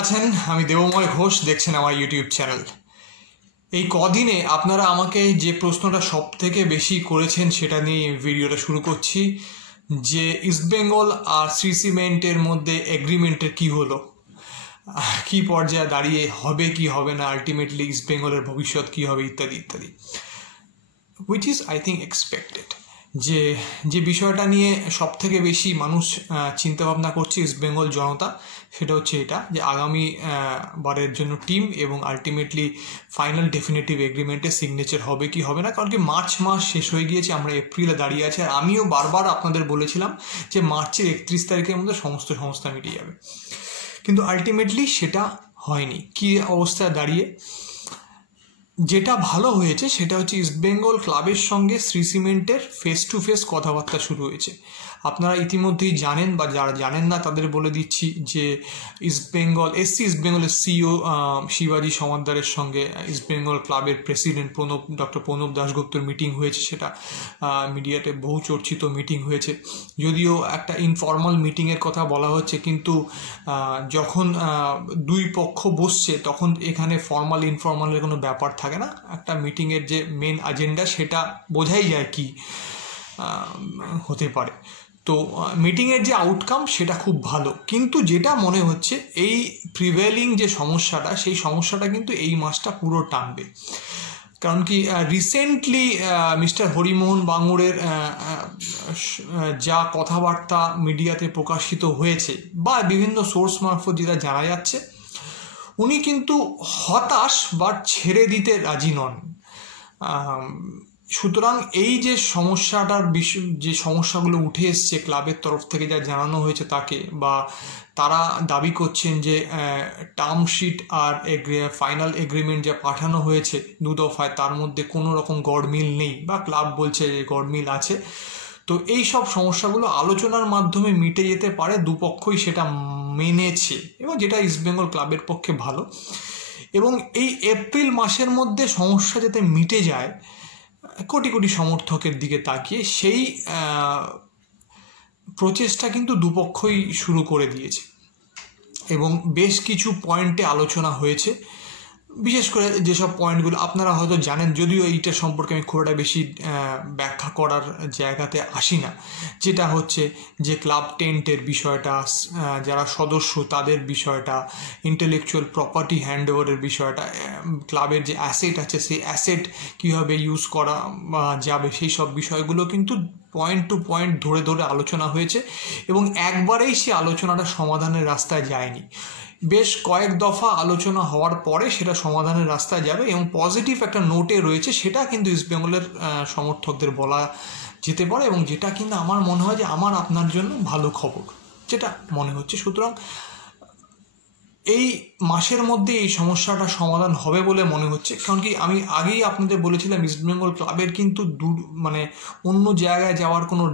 আছেন? আমি দেবময় ঘোষ, দেখছেন আমার ইউটিউব চ্যানেল। এই কদিনে আপনারা আমাকে যে প্রশ্নটা সব থেকে বেশি করেছেন সেটা নিয়ে ভিডিওটা শুরু করছি, যে ইস্টবেঙ্গল আর শ্রী সিমেন্টের মধ্যে এগ্রিমেন্টের কি হলো, কি পর্যায়ে দাঁড়িয়ে, হবে কি হবে না, আলটিমেটলি ইস্টবেঙ্গলের ভবিষ্যৎ কি হবে, ইত্যাদি ইত্যাদি, which is I think expected. যে বিষয়টা নিয়ে সব থেকে বেশি মানুষ চিন্তাভাবনা করছে ইস্টবেঙ্গল জনতা, সেটা হচ্ছে এটা যে আগামী বারের জন্য টিম এবং আলটিমেটলি ফাইনাল ডেফিনেটিভ এগ্রিমেন্টে সিগনেচার হবে কি হবে না। কারণ কি মার্চ মাস শেষ হয়ে গিয়েছে, আমরা এপ্রিলে দাঁড়িয়ে আছি, আর আমিও বারবার আপনাদের বলেছিলাম যে মার্চের 31 তারিখের মধ্যে সমস্ত সংস্থা মিটে যাবে, কিন্তু আলটিমেটলি সেটা হয়নি। কি অবস্থায় দাঁড়িয়ে যেটা ভালো হয়েছে সেটা হচ্ছে ইস্টবেঙ্গল ক্লাবের সঙ্গে শ্রী সিমেন্টের ফেস টু ফেস কথাবার্তা শুরু হয়েছে। আপনারা ইতিমধ্যেই জানেন, বা যারা জানেন না তাদের বলে দিচ্ছি যে ইস্টবেঙ্গলের সিইও শিবাজি সমাদ্দারের সঙ্গে ইস্টবেঙ্গল ক্লাবের প্রেসিডেন্ট ডক্টর প্রণব দাশগুপ্তর মিটিং হয়েছে। সেটা মিডিয়াতে বহু চর্চিত মিটিং হয়েছে, যদিও একটা ইনফর্মাল মিটিংয়ের কথা বলা হচ্ছে, কিন্তু যখন দুই পক্ষ বসছে তখন এখানে ফর্মাল ইনফর্মালের কোনো ব্যাপার থাকে না। একটা মিটিংয়ের যে মেন এজেন্ডা সেটা বোঝাই যায় কি হতে পারে। তো মিটিংয়ের যে আউটকাম সেটা খুব ভালো, কিন্তু যেটা মনে হচ্ছে এই প্রিভেলিং যে সমস্যাটা, সেই সমস্যাটা কিন্তু এই মাসটা পুরো টানবে। কারণ কি রিসেন্টলি মিস্টার হরিমোহন বাঙুরের যা কথাবার্তা মিডিয়াতে প্রকাশিত হয়েছে বা বিভিন্ন সোর্স মারফত যেটা জানা যাচ্ছে, উনি কিন্তু হতাশ বা ছেড়ে দিতে রাজি নন। সুতরাং এই যে সমস্যাটার যে সমস্যাগুলো উঠে এসছে ক্লাবের তরফ থেকে যা জানানো হয়েছে তাকে, বা তারা দাবি করছেন যে টার্মশিট আর ফাইনাল এগ্রিমেন্ট যা পাঠানো হয়েছে দু দফায়, তার মধ্যে কোনো রকম গড়মিল নেই, বা ক্লাব বলছে যে গড়মিল আছে। তো এই সব সমস্যাগুলো আলোচনার মাধ্যমে মিটে যেতে পারে, দুপক্ষই সেটা মেনেছে, এবং যেটা ইস্টবেঙ্গল ক্লাবের পক্ষে ভালো। এবং এই এপ্রিল মাসের মধ্যে সমস্যা যাতে মিটে যায়, কোটি কোটি সমর্থকের দিকে তাকিয়ে সেই প্রচেষ্টা কিন্তু দুপক্ষই শুরু করে দিয়েছে, এবং বেশ কিছু পয়েন্টে আলোচনা হয়েছে। বিশেষ করে যেসব পয়েন্টগুলো আপনারা হয়তো জানেন, যদিও এইটা সম্পর্কে আমি খুব একটা বেশি ব্যাখ্যা করার জায়গাতে আসি না, যেটা হচ্ছে যে ক্লাব টেন্টের বিষয়টা, যারা সদস্য তাদের বিষয়টা, ইন্টেলেকচুয়াল প্রপার্টি হ্যান্ডওভারের বিষয়টা, ক্লাবের যে অ্যাসেট আছে সেই অ্যাসেট কীভাবে ইউজ করা যাবে, সেই সব বিষয়গুলো কিন্তু পয়েন্ট টু পয়েন্ট ধরে ধরে আলোচনা হয়েছে, এবং একবারেই সে আলোচনাটা সমাধানের রাস্তায় যায়নি। বেশ কয়েক দফা আলোচনা হওয়ার পরে সেটা সমাধানের রাস্তায় যাবে, এবং পজিটিভ একটা নোটে রয়েছে, সেটা কিন্তু ইস্টবেঙ্গলের সমর্থকদের বলা যেতে পারে, এবং যেটা কিন্তু আমার মনে হয় যে আমার আপনার জন্য ভালো খবর, যেটা মনে হচ্ছে। সুতরাং এই মাসের মধ্যে এই সমস্যাটা সমাধান হবে বলে মনে হচ্ছে। কারণ কি আমি আগেই আপনাদের বলেছিলাম ইস্টবেঙ্গল ক্লাবের কিন্তু অন্য জায়গায় যাওয়ার কোনো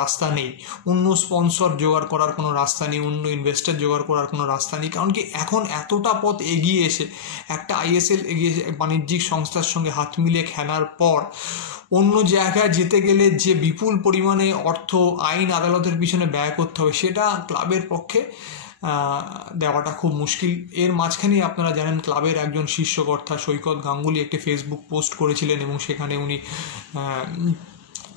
রাস্তা নেই, অন্য স্পন্সর জোগাড় করার কোনো রাস্তা নেই, অন্য ইনভেস্টর জোগাড় করার কোনো রাস্তা নেই। কারণ কি এখন এতটা পথ এগিয়ে এসে একটা আইএসএল এগিয়ে বাণিজ্যিক সংস্থার সঙ্গে হাত মিলিয়ে খেলার পর অন্য জায়গায় যেতে গেলে যে বিপুল পরিমাণে অর্থ আইন আদালতের পিছনে ব্যয় করতে হবে, সেটা ক্লাবের পক্ষে দেওয়াটা খুব মুশকিল। এর মাঝখানেই আপনারা জানেন ক্লাবের একজন শীর্ষকর্তা সৈকত গাঙ্গুলি একটি ফেসবুক পোস্ট করেছিলেন, এবং সেখানে উনি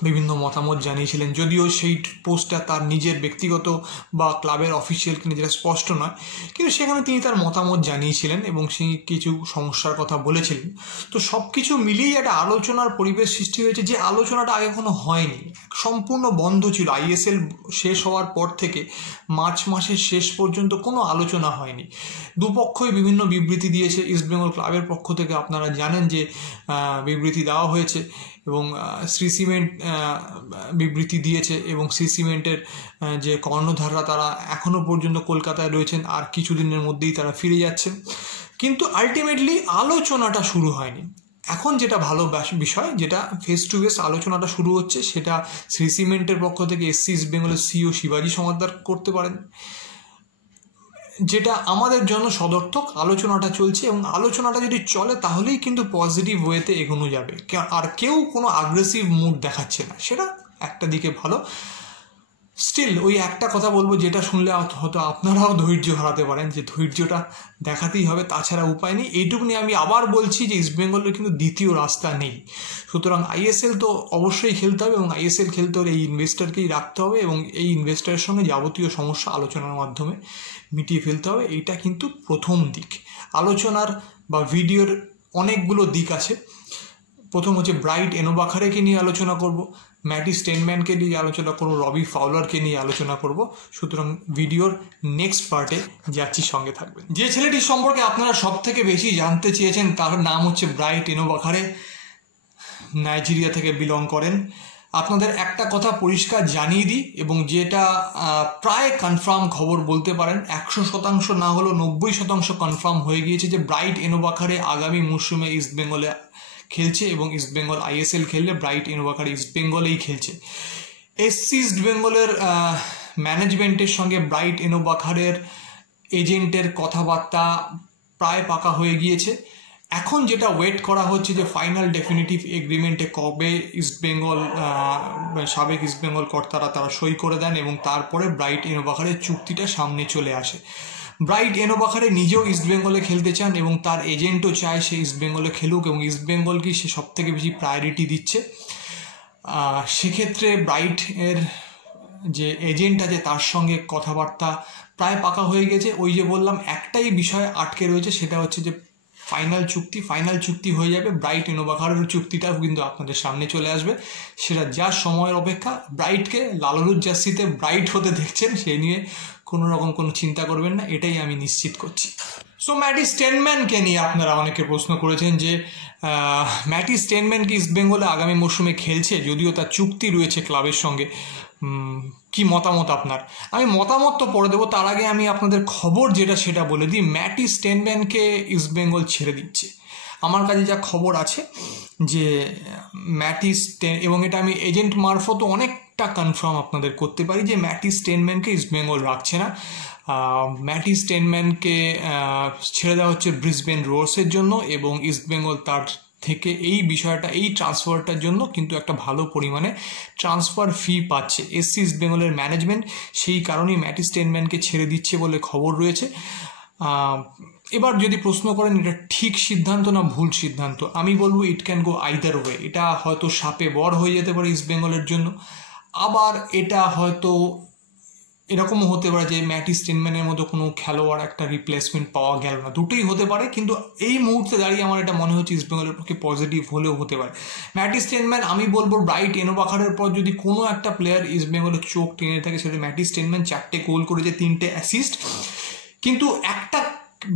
বিভিন্ন মতামত জানিয়েছিলেন, যদিও সেই পোস্টটা তার নিজের ব্যক্তিগত বা ক্লাবের অফিসিয়ালকে নিজেরা স্পষ্ট নয়, কিন্তু সেখানে তিনি তার মতামত জানিয়েছিলেন এবং সেই কিছু সমস্যার কথা বলেছিলেন। তো সব কিছু মিলিয়েই একটা আলোচনার পরিবেশ সৃষ্টি হয়েছে, যে আলোচনাটা আগে কোনো হয়নি, সম্পূর্ণ বন্ধ ছিল। আইএসএল শেষ হওয়ার পর থেকে মার্চ মাসের শেষ পর্যন্ত কোনো আলোচনা হয়নি। দুপক্ষই বিভিন্ন বিবৃতি দিয়েছে। ইস্টবেঙ্গল ক্লাবের পক্ষ থেকে আপনারা জানেন যে বিবৃতি দেওয়া হয়েছে, এবং শ্রী সিমেন্ট বিবৃতি দিয়েছে, এবং শ্রী সিমেন্টের যে কর্ণধাররা তারা এখনও পর্যন্ত কলকাতায় রয়েছেন, আর কিছুদিনের মধ্যেই তারা ফিরে যাচ্ছেন, কিন্তু আলটিমেটলি আলোচনাটা শুরু হয়নি। এখন যেটা ভালো বিষয়, যেটা ফেস টু ফেস আলোচনাটা শুরু হচ্ছে, সেটা শ্রী সিমেন্টের পক্ষ থেকে ইস্টবেঙ্গলের সিইও শিবাজি সমাদ্দার করতে পারেন, যেটা আমাদের জন্য সদর্থক। আলোচনাটা চলছে, এবং আলোচনাটা যদি চলে তাহলেই কিন্তু পজিটিভ ওয়েতে এগোনো যাবে, আর কেউ কোনো আগ্রেসিভ মুড দেখাচ্ছে না, সেটা একটা দিকে ভালো। স্টিল ওই একটা কথা বলবো, যেটা শুনলে হয়তো আপনারাও ধৈর্য হারাতে পারেন, যে ধৈর্যটা দেখাতেই হবে, তাছাড়া উপায় নেই। এইটুকুনি আমি আবার বলছি যে ইস্টবেঙ্গলের কিন্তু দ্বিতীয় রাস্তা নেই। সুতরাং আইএসএল তো অবশ্যই খেলতে হবে, এবং আইএসএল খেলতে হলে এই ইনভেস্টরকেই রাখতে হবে, এবং এই ইনভেস্টরের সঙ্গে যাবতীয় সমস্যা আলোচনার মাধ্যমে মিটিয়ে ফেলতে হবে। এইটা কিন্তু প্রথম দিক। আলোচনার বা ভিডিওর অনেকগুলো দিক আছে। প্রথম হচ্ছে ব্রাইট এনোবাখারেকে নিয়ে আলোচনা করব, ম্যাটি স্টেনম্যানকে নিয়ে আলোচনা করব, রবি ফাউলারকে নিয়ে আলোচনা করব। সুতরাং ভিডিওর নেক্সট পার্টে যাচ্ছি, সঙ্গে থাকবেন। যে ছেলেটির সম্পর্কে আপনারা সব থেকে বেশি জানতে চেয়েছেন তার নাম হচ্ছে ব্রাইট এনোবাখারে, নাইজেরিয়া থেকে বিলং করেন। আপনাদের একটা কথা পরিষ্কার জানিয়ে দিই, এবং যেটা প্রায় কনফার্ম খবর বলতে পারেন, 100% না হলেও 90% কনফার্ম হয়ে গিয়েছে যে ব্রাইট এনোবাখারে আগামী মরশুমে ইস্টবেঙ্গলে খেলছে, এবং ইস্টবেঙ্গল আইএসএল খেললে ব্রাইট এনোবাখারে ইস্টবেঙ্গলেই খেলছে। এসসি ইস্টবেঙ্গলের ম্যানেজমেন্টের সঙ্গে ব্রাইট এনোবাখারের এজেন্টের কথাবার্তা প্রায় পাকা হয়ে গিয়েছে। এখন যেটা ওয়েট করা হচ্ছে যে ফাইনাল ডেফিনিটিভ এগ্রিমেন্টে কবে ইস্টবেঙ্গল সাবেক ইস্টবেঙ্গল কর্তারা তারা সই করে দেন, এবং তারপরে ব্রাইট এনোবাখারের চুক্তিটা সামনে চলে আসে। ব্রাইট এনোবাখারে নিজেও ইস্টবেঙ্গলে খেলতে চান, এবং তার এজেন্টও চায় সে ইস্টবেঙ্গলে খেলুক, এবং ইস্টবেঙ্গলকেই সে সব থেকে বেশি প্রায়োরিটি দিচ্ছে। সেক্ষেত্রে ব্রাইট এর যে এজেন্ট আছে তার সঙ্গে কথাবার্তা প্রায় পাকা হয়ে গেছে। ওই যে বললাম, একটাই বিষয় আটকে রয়েছে, সেটা হচ্ছে যে ফাইনাল চুক্তি হয়ে যাবে। ব্রাইট এনোবাখারের চুক্তিটাও কিন্তু আপনাদের সামনে চলে আসবে, সেটা যা সময়ের অপেক্ষা। ব্রাইটকে লাল হলুদ জার্সিতে ব্রাইট হতে দেখছেন, সেই নিয়ে কোনো রকম কোনো চিন্তা করবেন না, এটাই আমি নিশ্চিত করছি। সো ম্যাটি স্টেনম্যানকে নিয়ে আপনারা অনেকে প্রশ্ন করেছেন যে ম্যাটি স্টেনম্যান কি ইস্টবেঙ্গলে আগামী মরশুমে খেলছে, যদিও তার চুক্তি রয়েছে ক্লাবের সঙ্গে। কি মতামত আপনার? আমি মতামত তো পড়ে দেবো, তার আগে আমি আপনাদের খবর যেটা সেটা বলে দিই। ম্যাটি স্টেনম্যানকে ইস্টবেঙ্গল ছেড়ে দিচ্ছে। আমার কাছে যা খবর আছে যে এবং এটা আমি এজেন্ট মারফত অনেকটা কনফার্ম আপনাদের করতে পারি যে ম্যাটি স্টেনম্যানকে ইস্টবেঙ্গল রাখছে না। ম্যাটি স্টেনম্যানকে ছেড়ে দেওয়া হচ্ছে ব্রিসবেন রোয়ার্সের জন্য, এবং ইস্টবেঙ্গল তার থেকে এই বিষয়টা, এই ট্রান্সফারটার জন্য কিন্তু একটা ভালো পরিমাণে ট্রান্সফার ফি পাচ্ছে এসসি ইস্টবেঙ্গলের ম্যানেজমেন্ট। সেই কারণেই ম্যাটি স্টেনম্যানকে ছেড়ে দিচ্ছে বলে খবর রয়েছে। এবার যদি প্রশ্ন করেন এটা ঠিক সিদ্ধান্ত না ভুল সিদ্ধান্ত, আমি বলবো it can go either way. এটা হয়তো সাপে বর হয়ে যেতে পারে ইস্টবেঙ্গলের জন্য, আবার এটা হয়তো এরকমও হতে পারে যে ম্যাটি স্টেনম্যানের মতো কোনো খেলোয়াড় একটা রিপ্লেসমেন্ট পাওয়া গেল না। দুটোই হতে পারে, কিন্তু এই মুহূর্তে দাঁড়িয়ে আমার এটা মনে হচ্ছে ইস্টবেঙ্গলের পক্ষে পজিটিভ হলেও হতে পারে। ম্যাটি স্টেনম্যান, আমি বলবো ব্রাইট এনোবাখারের পর যদি কোনো একটা প্লেয়ার ইস্টবেঙ্গলের চোখ টেনে থাকে সেটা ম্যাটি স্টেনম্যান। 4টে গোল করেছে, 3টে অ্যাসিস্ট। কিন্তু একটা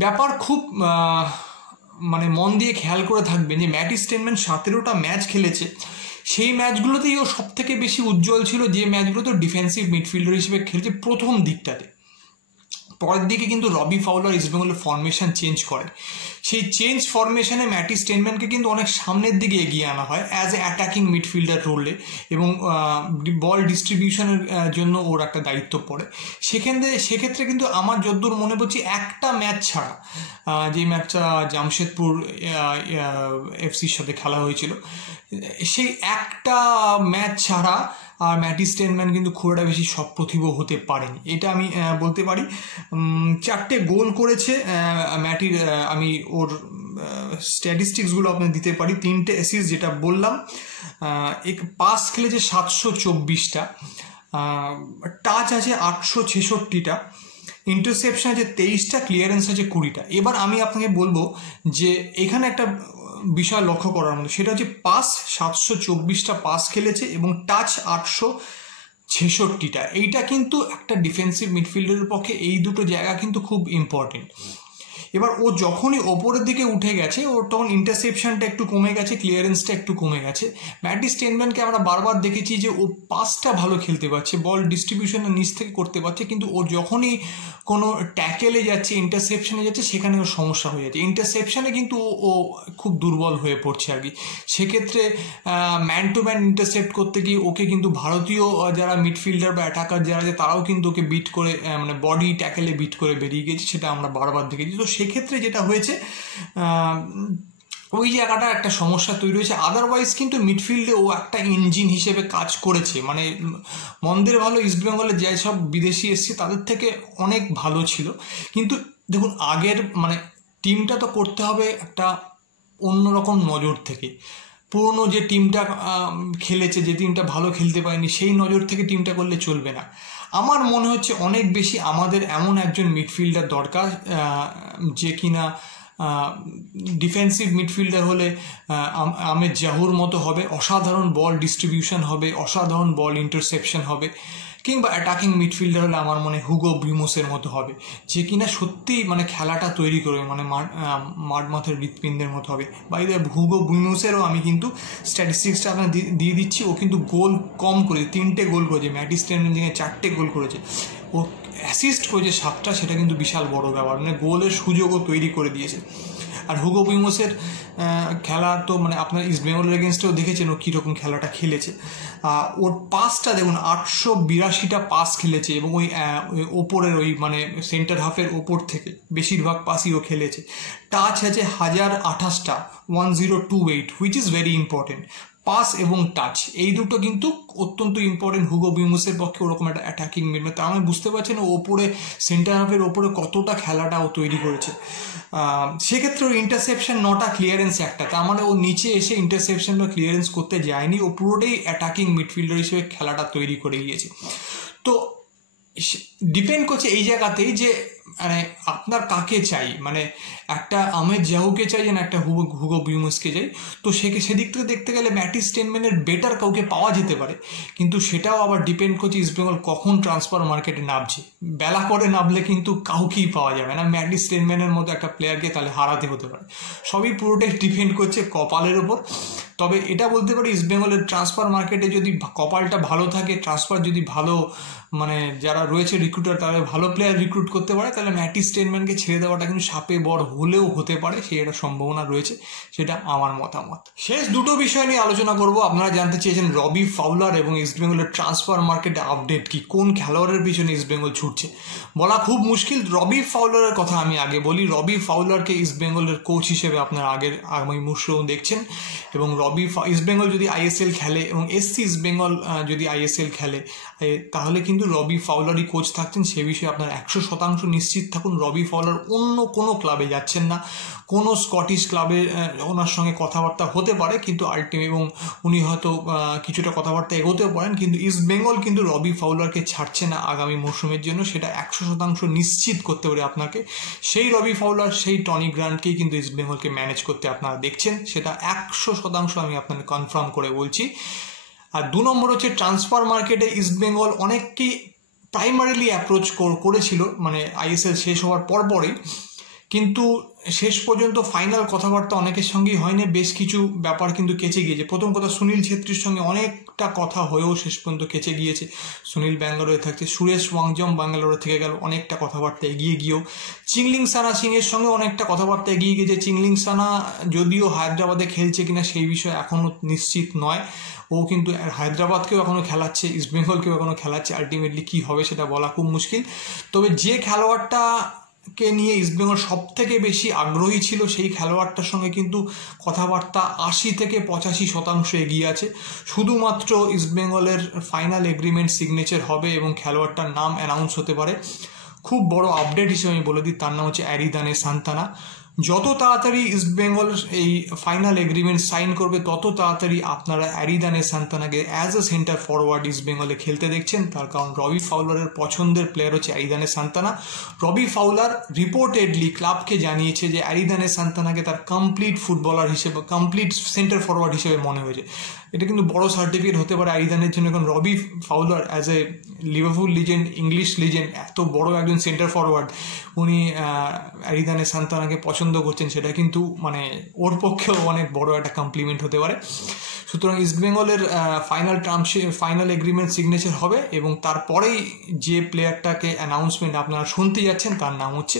ব্যাপার খুব মানে মন দিয়ে খেয়াল করে থাকবেন যে ম্যাটি স্টেনম্যান 17টা ম্যাচ খেলেছে, সেই ম্যাচগুলোতেই ও সব থেকে বেশি উজ্জ্বল ছিল, যে ম্যাচগুলোতে ডিফেন্সিভ মিডফিল্ডার হিসেবে খেলছে প্রথম দিকটাতে। পরের দিকে কিন্তু রবি ফাউলার ইস্টবেঙ্গলের ফরমেশন চেঞ্জ করে, সেই চেঞ্জ ফরমেশনে ম্যাটি স্টেনম্যানকে কিন্তু অনেক সামনের দিকে এগিয়ে আনা হয় অ্যাজ এ অ্যাটাকিং মিডফিল্ডার রোলে, এবং বল ডিস্ট্রিবিউশনের জন্য ওর একটা দায়িত্ব পড়ে। সেক্ষেত্রে কিন্তু আমার যতদূর মনে পড়ছে একটা ম্যাচ ছাড়া, যে ম্যাচটা জামশেদপুর এফসির সাথে খেলা হয়েছিল, সেই একটা ম্যাচ ছাড়া আর ম্যাটি স্টেনম্যান কিন্তু খুব একটা বেশি সপ্রতিভ হতে পারেনি, এটা আমি বলতে পারি। 4টে গোল করেছে ম্যাটির, আমি ওর স্ট্যাটিস্টিক্সগুলো আপনার দিতে পারি। 3টে অ্যাসিস্ট যেটা বললাম, পাস খেলেছে 724টা, টাচ আছে 866টা, ইন্টারসেপশন আছে 23টা, ক্লিয়ারেন্স আছে 20টা। এবার আমি আপনাকে বলবো যে এখানে একটা বিষয় লক্ষ্য করার মতো, সেটা হচ্ছে পাস 724টা পাস খেলেছে এবং টাচ 866টা। এইটা কিন্তু একটা ডিফেন্সিভ মিডফিল্ডারের পক্ষে এই দুটো জায়গা কিন্তু খুব ইম্পর্টেন্ট। এবার ও যখনই ওপরের দিকে উঠে গেছে, ওর তখন ইন্টারসেপশনটা একটু কমে গেছে, ক্লিয়ারেন্সটা একটু কমে গেছে। ম্যাটি স্টেনম্যানকে আমরা বারবার দেখেছি যে ও পাসটা ভালো খেলতে পারছে, বল ডিস্ট্রিবিউশনের নিচ থেকে করতে পারছে, কিন্তু ও যখনই কোনো ট্যাকেলে যাচ্ছে, ইন্টারসেপশনে যাচ্ছে, সেখানে ওর সমস্যা হয়ে যাচ্ছে। ইন্টারসেপশনে কিন্তু ও খুব দুর্বল হয়ে পড়ছে আর কি। সেক্ষেত্রে ম্যান টু ম্যান ইন্টারসেপ্ট করতে গিয়ে ওকে কিন্তু ভারতীয় যারা মিডফিল্ডার বা অ্যাটাকার যারা আছে তারাও কিন্তু ওকে বিট করে, মানে বডি ট্যাকেলে বিট করে বেরিয়ে গেছে, সেটা আমরা বারবার দেখেছি। তো সেক্ষেত্রে যেটা হয়েছে, ওই জায়গাটা একটা সমস্যা তৈরি হয়েছে। আদারওয়াইজ কিন্তু মিডফিল্ডে ও একটা ইঞ্জিন হিসেবে কাজ করেছে, মানে মন্দের ভালো ইস্টবেঙ্গলে যেসব বিদেশি এসছে তাদের থেকে অনেক ভালো ছিল। কিন্তু দেখুন আগের মানে টিমটা তো করতে হবে একটা অন্যরকম নজর থেকে। পুরনো যে টিমটা খেলেছে, যে টিমটা ভালো খেলতে পারেনি, সেই নজর থেকে টিমটা করলে চলবে না। আমার মনে হচ্ছে অনেক বেশি আমাদের এমন একজন মিডফিল্ডার দরকার যে কিনা ডিফেন্সিভ মিডফিল্ডার হলে আহমেদ জাহুর মতো হবে, অসাধারণ বল ডিস্ট্রিবিউশন হবে, অসাধারণ বল ইন্টারসেপশন হবে। কিংবা অ্যাটাকিং মিডফিল্ডার হলে আমার মনে হুগো ব্রিমোসের মতো হবে, যে কিনা সত্যি মানে খেলাটা তৈরি করবে, মানে মাঠ মাথার হৃৎপিণ্ডের মতো হবে। বাই দ্য হুগো ব্রিমোসেরও আমি কিন্তু স্ট্যাটিস্টিক্সটা আপনার দিয়ে দিচ্ছি। ও কিন্তু গোল কম করেছে, 3টে গোল করেছে, ম্যাটিস স্ট্যান্ডের দিকে 4টে গোল করেছে, ও অ্যাসিস্ট করেছে 7টা, সেটা কিন্তু বিশাল বড় ব্যাপার, মানে গোলের সুযোগও তৈরি করে দিয়েছে। আর হুগো ব্রিমোসের খেলা তো মানে আপনার ইস্টবেঙ্গলের এগেনস্টেও দেখেছেন ও কীরকম খেলাটা খেলেছে। ওর পাসটা দেখুন 882টা পাস খেলেছে, এবং ওই ওপরের ওই মানে সেন্টার হাফের ওপর থেকে বেশিরভাগ পাসই ও খেলেছে। টাচ আছে 1028টা, 1028, which is very important. Pass এবং টাচ এই দুটো কিন্তু অত্যন্ত ইম্পর্টেন্ট হুগো ব্রিমোসের পক্ষে, ওরকম একটা অ্যাটাকিং মিড। তার মানে বুঝতে পারছেন ও ওপরে সেন্টার হাফের ওপরে কতটা খেলাটা ও তৈরি করেছে। সেক্ষেত্রে ওর ইন্টারসেপশন 9টা, ক্লিয়ারেন্স 1টা, তার মানে ও নিচে এসে ইন্টারসেপশন বা ক্লিয়ারেন্স করতে যায়নি, ও পুরোটাই অ্যাটাকিং মিডফিল্ডার হিসেবে খেলাটা তৈরি করে গিয়েছে। তো ডিপেন্ড করছে এই জায়গাতেই যে মানে আপনার কাকে চাই, মানে একটা আহমেদ জাহুকে চাই না একটা হুগো ব্রিমোসকে চাই। তো সেদিক থেকে দেখতে গেলে ম্যাটিস স্টেনম্যানের বেটার কাউকে পাওয়া যেতে পারে, কিন্তু সেটাও আবার ডিপেন্ড করছে ইস্টবেঙ্গল কখন ট্রান্সফার মার্কেটে নামছে। বেলা করে নামলে কিন্তু কাউকেই পাওয়া যাবে না, ম্যাটিস স্টেনম্যানের মতো একটা প্লেয়ারকে তাহলে হারাতে হতে পারে। সবই পুরোটাই ডিপেন্ড করছে কপালের ওপর। তবে এটা বলতে পারি ইস্টবেঙ্গলের ট্রান্সফার মার্কেটে যদি কপালটা ভালো থাকে, ট্রান্সফার যদি ভালো মানে যারা রয়েছে রিক্রুটার তারা ভালো প্লেয়ার রিক্রুট করতে পারে, তাহলে ম্যাটিস স্টেনম্যানকে ছেড়ে দেওয়াটা কিন্তু সাপে বড় হলেও হতে পারে, সেই একটা সম্ভাবনা রয়েছে, সেটা আমার মতামত। শেষ দুটো বিষয় নিয়ে আলোচনা করব। আপনারা জানতে চেয়েছেন রবি ফাউলার এবং ইস্টবেঙ্গলের ট্রান্সফার মার্কেটে আপডেট কি, কোন খেলোয়াড়ের পিছনে ইস্টবেঙ্গল ছুটছে, বলা খুব মুশকিল। রবি ফাউলারের কথা আমি আগে বলি। রবি ফাউলারকে ইস্টবেঙ্গলের কোচ হিসেবে আপনারা আগামী মৌসুম দেখছেন, এবং ইস্টবেঙ্গল যদি আইএসএল খেলে এবং এসসি ইস্টবেঙ্গল যদি আইএসএল খেলে, তাহলে কিন্তু রবি ফাউলারই কোচ থাকছেন, সে বিষয়ে আপনার 100% নিশ্চিত থাকুন। রবি ফাউলার অন্য কোনো ক্লাবে যাচ্ছেন না, কোনো স্কটিশ ক্লাবে ওনার সঙ্গে কথাবার্তা হতে পারে, কিন্তু এবং উনি হয়তো কিছুটা কথাবার্তা এগোতেও পারেন, কিন্তু ইস্টবেঙ্গল কিন্তু রবি ফাউলারকে ছাড়ছে না আগামী মৌসুমের জন্য, সেটা 100% নিশ্চিত করতে পারে আপনাকে। সেই রবি ফাউলার, সেই টনি গ্রান্টকেই কিন্তু ইস্টবেঙ্গলকে ম্যানেজ করতে আপনারা দেখছেন, সেটা 100% আমি আপনাকে কনফার্ম করে বলছি। আর 2 নম্বর হচ্ছে ট্রান্সফার মার্কেটে ইস্টবেঙ্গল অনেককেই প্রাইমারিলি অ্যাপ্রোচ করেছিল, মানে আইএসএল শেষ হওয়ার পরপরই, কিন্তু শেষ পর্যন্ত ফাইনাল কথাবার্তা অনেকের সঙ্গেই হয়নি, বেশ কিছু ব্যাপার কিন্তু কেচে গিয়েছে। প্রথম কথা, সুনীল ছেত্রীর সঙ্গে অনেকটা কথা হয়েও শেষ পর্যন্ত কেচে গিয়েছে। সুনীল ব্যাঙ্গালোরে থাকছে, সুরেশ ওয়াংজম ব্যাঙ্গালোরে থেকে গেল, অনেকটা কথাবার্তা এগিয়ে গিয়েও। চিংলিংসানা সিংয়ের সঙ্গে অনেকটা কথাবার্তা এগিয়ে গিয়েছে। চিংলিংসানা যদিও হায়দ্রাবাদে খেলছে কিনা সেই বিষয়ে এখনও নিশ্চিত নয়, ও কিন্তু হায়দ্রাবাদকেও এখনও খেলাচ্ছে, ইস্টবেঙ্গলকেও এখনও খেলাচ্ছে। আলটিমেটলি কী হবে সেটা বলা খুব মুশকিল। তবে যে খেলোয়াড়টাকে নিয়ে ইস্টবেঙ্গল সব থেকে বেশি আগ্রহী ছিল, সেই খেলোয়াড়টার সঙ্গে কিন্তু কথাবার্তা 80 থেকে 85% এগিয়ে আছে। শুধুমাত্র ইস্টবেঙ্গলের ফাইনাল এগ্রিমেন্ট সিগনেচার হবে এবং খেলোয়াড়টার নাম অ্যানাউন্স হতে পারে। খুব বড় আপডেট হিসেবে আমি বলে দিই, তার নাম হচ্ছে অ্যারিদানে সান্তানা। যত তাড়াতাড়ি ইস্টবেঙ্গল এই ফাইনাল এগ্রিমেন্ট সাইন করবে, তত তাড়াতাড়ি আপনারা অ্যারিদানে সান্তানাকে অ্যাজ এ সেন্টার ফরওয়ার্ড ইস্টবেঙ্গলে খেলতে দেখছেন। তার কারণ রবি ফাউলারের পছন্দের প্লেয়ার হচ্ছে অ্যারিদানে সান্তানা। রবি ফাউলার রিপোর্টেডলি ক্লাবকে জানিয়েছে যে অ্যারিদানে সান্তানাকে তার কমপ্লিট ফুটবলার হিসেবে, কমপ্লিট সেন্টার ফরওয়ার্ড হিসেবে মনে হয়েছে। এটা কিন্তু বড় সার্টিফিকেট হতে পারে অ্যারিদানের জন্য, কারণ Robbie Fowler as a Liverpool legend, English legend, এত বড় একজন সেন্টার ফরওয়ার্ড, উনি অ্যারিদানে সান্তানাকে পছন্দ করছেন, সেটা কিন্তু মানে ওর পক্ষেও অনেক বড় একটা কমপ্লিমেন্ট হতে পারে। সুতরাং ইস্টবেঙ্গলের ফাইনাল এগ্রিমেন্ট সিগনেচার হবে, এবং তারপরেই যে প্লেয়ারটাকে অ্যানাউন্সমেন্ট আপনারা শুনতে যাচ্ছেন তার নাম হচ্ছে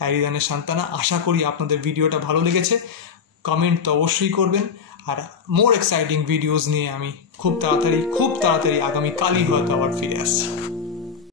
অ্যারিদানে সান্তানা। আশা করি আপনাদের ভিডিওটা ভালো লেগেছে, কমেন্ট তো অবশ্যই করবেন। আর মোর এক্সাইটিং ভিডিওস নিয়ে আমি খুব তাড়াতাড়ি আগামী কালই হয়তো আবার ফিরে আসছি।